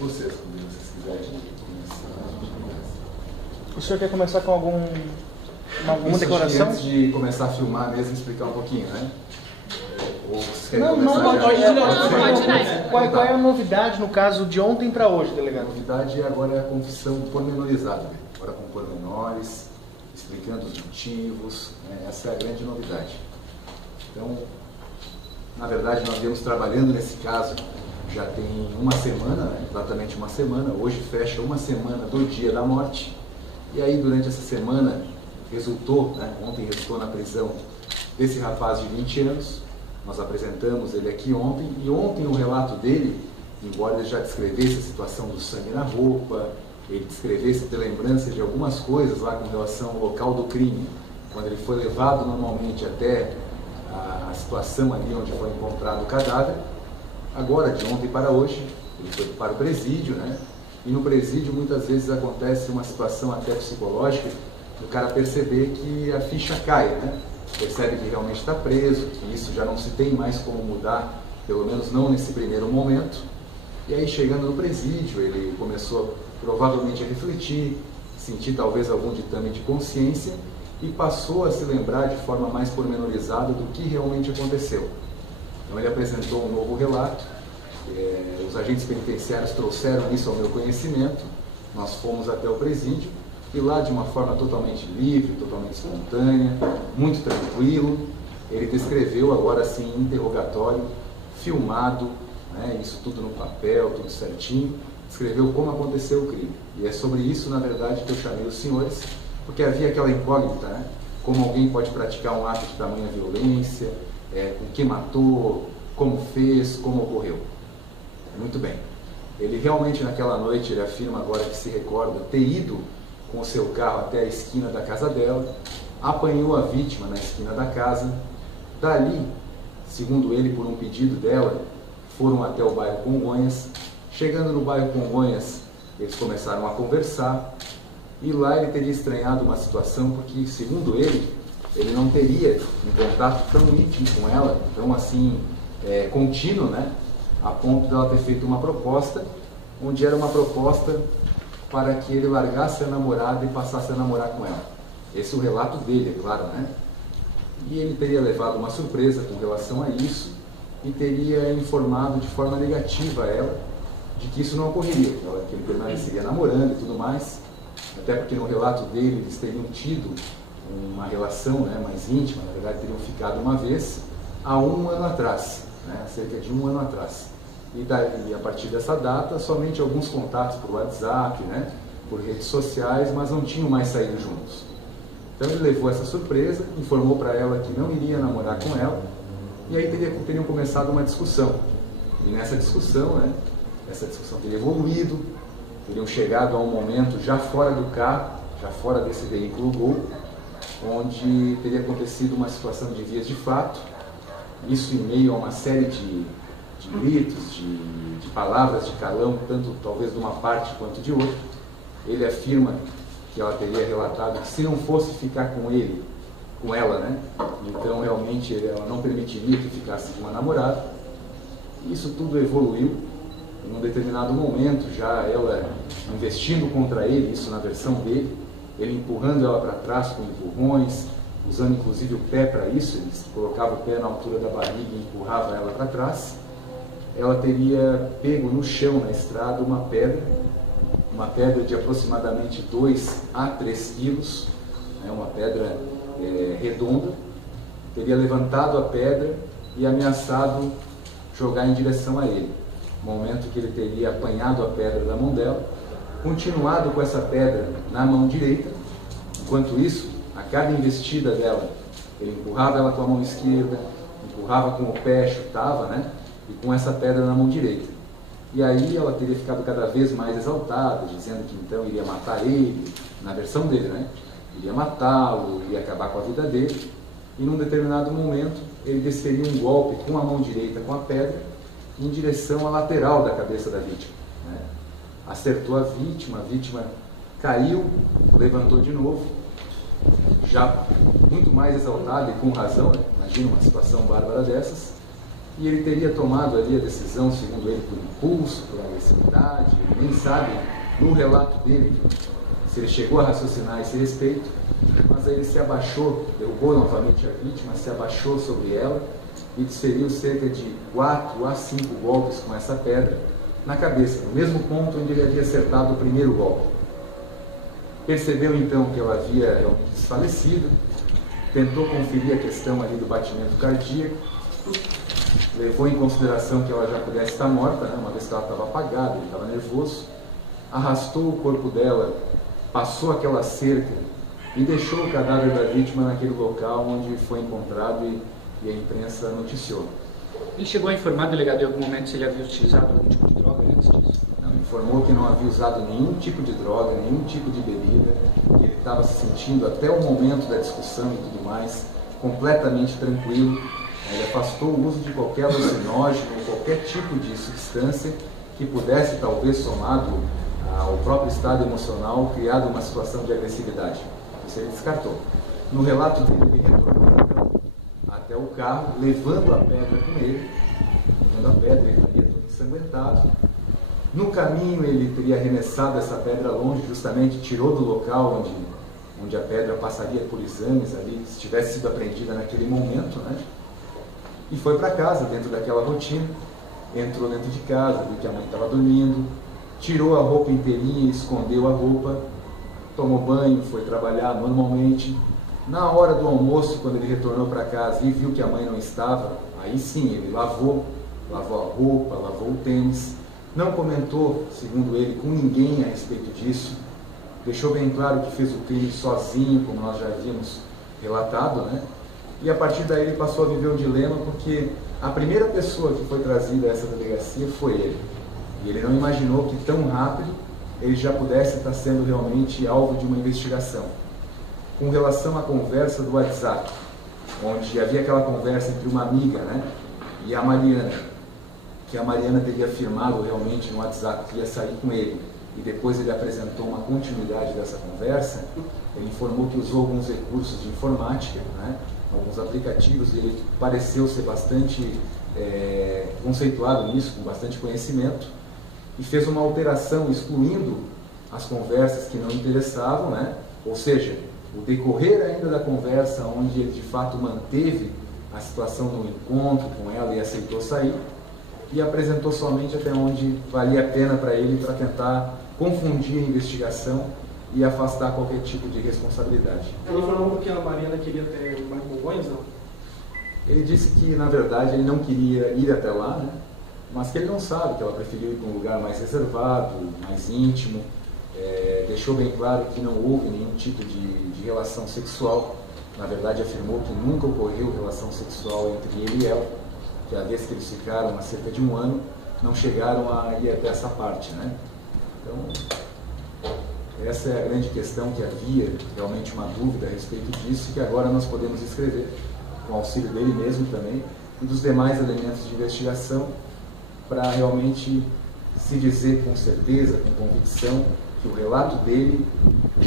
Vocês, quando vocês quiserem começar, a gente começa. O senhor quer começar com alguma declaração? Antes de começar a filmar mesmo, explicar um pouquinho, né? Ou você quer Qual é a novidade no caso de ontem para hoje, delegado? A novidade agora é a confissão pormenorizada, né? Agora com pormenores, explicando os motivos, né? Essa é a grande novidade. Então, na verdade, nós viemos trabalhando nesse caso já tem uma semana, né? Exatamente uma semana. Hoje fecha uma semana do dia da morte. E aí, durante essa semana, resultou, né? Ontem resultou na prisão desse rapaz de 20 anos. Nós apresentamos ele aqui ontem, e ontem no relato dele, embora ele já descrevesse a situação do sangue na roupa, ele descrevesse ter lembrança de algumas coisas lá com relação ao local do crime, quando ele foi levado normalmente até a situação ali onde foi encontrado o cadáver. Agora, de ontem para hoje, ele foi para o presídio, né? E no presídio muitas vezes acontece uma situação até psicológica, do cara perceber que a ficha cai, né? Percebe que realmente está preso, que isso já não se tem mais como mudar, pelo menos não nesse primeiro momento. E aí, chegando no presídio, ele começou provavelmente a refletir, sentir talvez algum ditame de consciência e passou a se lembrar de forma mais pormenorizada do que realmente aconteceu. Então ele apresentou um novo relato, os agentes penitenciários trouxeram isso ao meu conhecimento, nós fomos até o presídio e lá, de uma forma totalmente livre, totalmente espontânea, muito tranquilo, ele descreveu agora sim em interrogatório, filmado, né, isso tudo no papel, tudo certinho, descreveu como aconteceu o crime. E é sobre isso, na verdade, que eu chamei os senhores, porque havia aquela incógnita, né? Como alguém pode praticar um ato de tamanha violência, com que matou, como fez, como ocorreu. Muito bem. Ele realmente naquela noite, ele afirma agora que se recorda ter ido com o seu carro até a esquina da casa dela, apanhou a vítima na esquina da casa, dali, segundo ele, por um pedido dela, foram até o bairro Congonhas. Chegando no bairro Congonhas, eles começaram a conversar, e lá ele teria estranhado uma situação, porque, segundo ele não teria um contato tão íntimo com ela, tão assim, contínuo, né? A ponto de ela ter feito uma proposta, onde era uma proposta para que ele largasse a namorada e passasse a namorar com ela. Esse é o relato dele, é claro, né? E ele teria levado uma surpresa com relação a isso e teria informado de forma negativa a ela de que isso não ocorreria, que ele permaneceria namorando e tudo mais, até porque no relato dele eles teriam tido uma relação, né, mais íntima, na verdade teriam ficado uma vez há um ano atrás, né, cerca de um ano atrás. E a partir dessa data, somente alguns contatos por WhatsApp, né, por redes sociais, mas não tinham mais saído juntos. Então ele levou essa surpresa, informou para ela que não iria namorar com ela, e aí teriam começado uma discussão. E nessa discussão, né, essa discussão teria evoluído, teriam chegado a um momento já fora do carro, já fora desse veículo Gol, onde teria acontecido uma situação de vias de fato, isso em meio a uma série de gritos, de palavras de calão, tanto talvez de uma parte quanto de outra. Ele afirma que ela teria relatado que se não fosse ficar com ela, né, então realmente ela não permitiria que ficasse com uma namorada. Isso tudo evoluiu. Em um determinado momento, já ela investindo contra ele, isso na versão dele, ele empurrando ela para trás com empurrões, usando inclusive o pé para isso, ele colocava o pé na altura da barriga e empurrava ela para trás. Ela teria pego no chão, na estrada, uma pedra de aproximadamente 2 a 3 quilos, né, uma pedra redonda, teria levantado a pedra e ameaçado jogar em direção a ele. Momento que ele teria apanhado a pedra da mão dela, continuado com essa pedra na mão direita. Enquanto isso, a cada investida dela, ele empurrava ela com a mão esquerda, empurrava com o pé, chutava, né? E com essa pedra na mão direita. E aí ela teria ficado cada vez mais exaltada, dizendo que então iria matar ele, na versão dele, né? Iria matá-lo, iria acabar com a vida dele. E num determinado momento, ele desferiu um golpe com a mão direita com a pedra, em direção à lateral da cabeça da vítima, né? Acertou a vítima caiu, levantou de novo, já muito mais exaltada e com razão, né? Imagina uma situação bárbara dessas, e ele teria tomado ali a decisão, segundo ele, por impulso, por agressividade. Ele nem sabe, no relato dele, se ele chegou a raciocinar esse respeito, mas aí ele se abaixou, derrubou novamente a vítima, se abaixou sobre ela e desferiu cerca de 4 a 5 golpes com essa pedra na cabeça, no mesmo ponto onde ele havia acertado o primeiro golpe. Percebeu então que ela havia realmente desfalecido, tentou conferir a questão ali do batimento cardíaco, levou em consideração que ela já pudesse estar morta, né, uma vez que ela estava apagada, ele estava nervoso, arrastou o corpo dela, passou aquela cerca e deixou o cadáver da vítima naquele local onde foi encontrado e a imprensa noticiou. Ele chegou a informar, delegado, em algum momento se ele havia utilizado algum tipo de droga antes disso? Não, informou que não havia usado nenhum tipo de droga, nenhum tipo de bebida, que ele estava se sentindo, até o momento da discussão e tudo mais, completamente tranquilo. Ele afastou o uso de qualquer alucinógeno ou qualquer tipo de substância que pudesse, talvez, somado ao próprio estado emocional, criado uma situação de agressividade. Isso ele descartou. No relato dele, ele retornou, então, até o carro, levando a pedra com ele. Levando a pedra, ele estaria todo ensanguentado. No caminho, ele teria arremessado essa pedra longe, justamente tirou do local onde a pedra passaria por exames ali, se tivesse sido apreendida naquele momento, né? E foi para casa, dentro daquela rotina. Entrou dentro de casa, viu que a mãe estava dormindo, tirou a roupa inteirinha, escondeu a roupa, tomou banho, foi trabalhar normalmente. Na hora do almoço, quando ele retornou para casa e viu que a mãe não estava, aí sim, ele lavou a roupa, lavou o tênis, não comentou, segundo ele, com ninguém a respeito disso, deixou bem claro que fez o crime sozinho, como nós já havíamos relatado, né? E a partir daí ele passou a viver o dilema, porque a primeira pessoa que foi trazida a essa delegacia foi ele. E ele não imaginou que tão rápido ele já pudesse estar sendo realmente alvo de uma investigação. Com relação à conversa do WhatsApp, onde havia aquela conversa entre uma amiga, né, e a Mariana, que a Mariana teria afirmado realmente no WhatsApp que ia sair com ele, e depois ele apresentou uma continuidade dessa conversa, ele informou que usou alguns recursos de informática, né, alguns aplicativos, e ele pareceu ser bastante conceituado nisso, com bastante conhecimento, e fez uma alteração excluindo as conversas que não interessavam, né? Ou seja, o decorrer ainda da conversa onde ele de fato manteve a situação do encontro com ela e aceitou sair, e apresentou somente até onde valia a pena para ele, para tentar confundir a investigação e afastar qualquer tipo de responsabilidade. Ele falou que a Mariana queria ter mais Congonhas, não? Ele disse que, na verdade, ele não queria ir até lá, né? Mas que ele não sabe, que ela preferiu ir para um lugar mais reservado, mais íntimo. Deixou bem claro que não houve nenhum tipo de relação sexual. Na verdade, afirmou que nunca ocorreu relação sexual entre ele e ela, que a vez que eles ficaram há cerca de 1 ano, não chegaram a ir até essa parte, né? Então, essa é a grande questão, que havia realmente uma dúvida a respeito disso, e que agora nós podemos escrever, com o auxílio dele mesmo também, e dos demais elementos de investigação, para realmente se dizer com certeza, com convicção, que o relato dele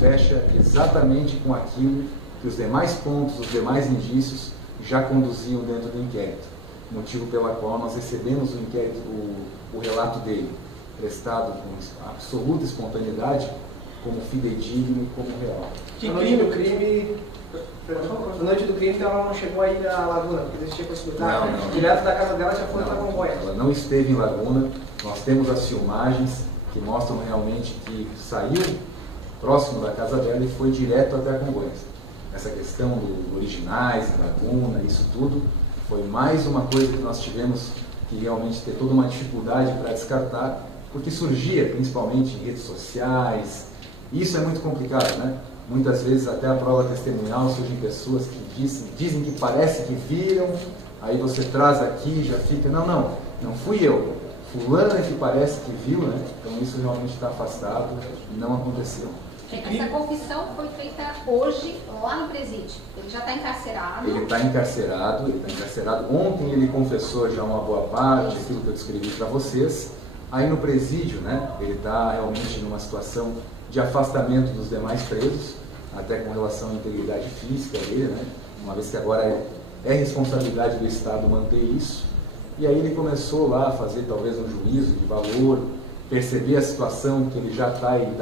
fecha exatamente com aquilo que os demais pontos, os demais indícios já conduziam dentro do inquérito, motivo pelo qual nós recebemos o inquérito, o relato dele, prestado com absoluta espontaneidade, como fidedigno e como real. Que crime? O crime... Na noite do crime, ela não chegou a ir à Laguna, porque existia possibilidade. Não. Direto da casa dela já foi para Congonhas. Ela não esteve em Laguna. Nós temos as filmagens que mostram realmente que saiu próximo da casa dela e foi direto até a Congonhas. Essa questão do originais, Laguna, isso tudo, foi mais uma coisa que nós tivemos que realmente ter toda uma dificuldade para descartar, porque surgia principalmente em redes sociais. E isso é muito complicado, né? Muitas vezes até a prova testemunhal surgem pessoas que dizem que parece que viram, aí você traz aqui e já fica, não fui eu, fulano é que parece que viu, né? Então isso realmente está afastado e não aconteceu. Essa confissão foi feita hoje lá no presídio. Ele já está encarcerado. Ele está encarcerado. Ontem ele confessou já uma boa parte, aquilo que eu descrevi para vocês. Aí no presídio, né, ele está realmente numa situação de afastamento dos demais presos, até com relação à integridade física dele, né, uma vez que agora é responsabilidade do Estado manter isso. E aí ele começou lá a fazer talvez um juízo de valor, perceber a situação que ele já está aí.